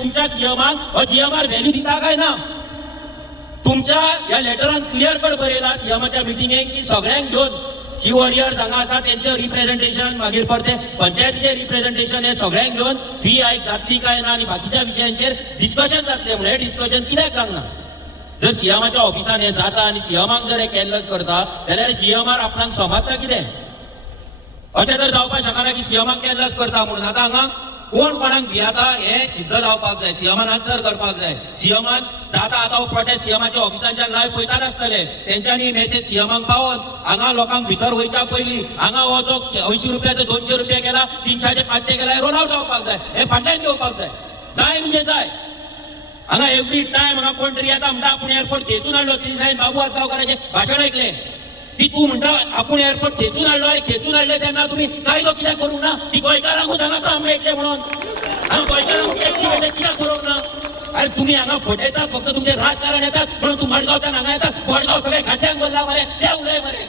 तुमच्या सीएमाक GMR value दिता काय ना? तुमच्या या लेटरान क्लियर कट बरयला सीएमाच्या मिटिंगेक की सगळ्यांक घेऊन शी वॉरियर्स हांगा आसा त्यांचे रिप्रेझेंटेशन मागीर परते पंचायतीचे रिप्रेझेंटेशन हे सगळ्यांक घेऊन फी हायक जातली काय ना आणि बाकीच्या विशयांचेर डिस्कशन जातले म्हणून हे डिस्कशन कित्याक जावना? जर सीएमाच्या ऑफिसान हे जाता आणि सीएमाक जर हे कॅरलेस करता जाल्यार जीएमआर आपणाक समजता कितें? अशें तर जावपाक शकना की सीएमाक कॅरलेस करता म्हणून. आता हांगा कोण कोणाक भियाता हे सिद्ध जावपाक जाय, सीएमान आन्सर करपाक जाय. सीएमान जाता आतां हो प्रोटेस्ट सीएमाच्या ऑफिसांच्या लायव्ह पळयतात आसतले, तेंच्यांनी मेसेज सीएमाक पावोन हांगा लोकांक भितर वयच्या पयलीं हांगा हो जो 80 रुपयाचो 200 रुपया केला 300 500 केला रोल आवट जावपाक जाय, हे फाटल्यान घेवपाक जाय. जाय म्हणजे जाय. हांगा एवरी टायम हांगा कोण तरी येता म्हणटा आपूण एअरपोर्ट खेचून हाडलो, ती दिसांनी बाबू आसगांवकाराचें भाशण ऐकलें. ती तू म्हणटा आपूण एअरपोर्ट खेचून हाडलो, अरे खेचून हाडले तेन्ना तुम्ही कायदो कित्याक करूंक ना? ती गोंयकारांकूच हांगा काम मेळटलें म्हणून. हांगा गोंयकारांक कित्याक करूंक ना? अरे तुम्ही हांगा फटयतात फक्त तुमचे राजकारण येतात म्हणून तू मडगांवच्यान हांगा येतात. मडगांव सगळे खात्यांक बोलला मरे, ते उलय मरे.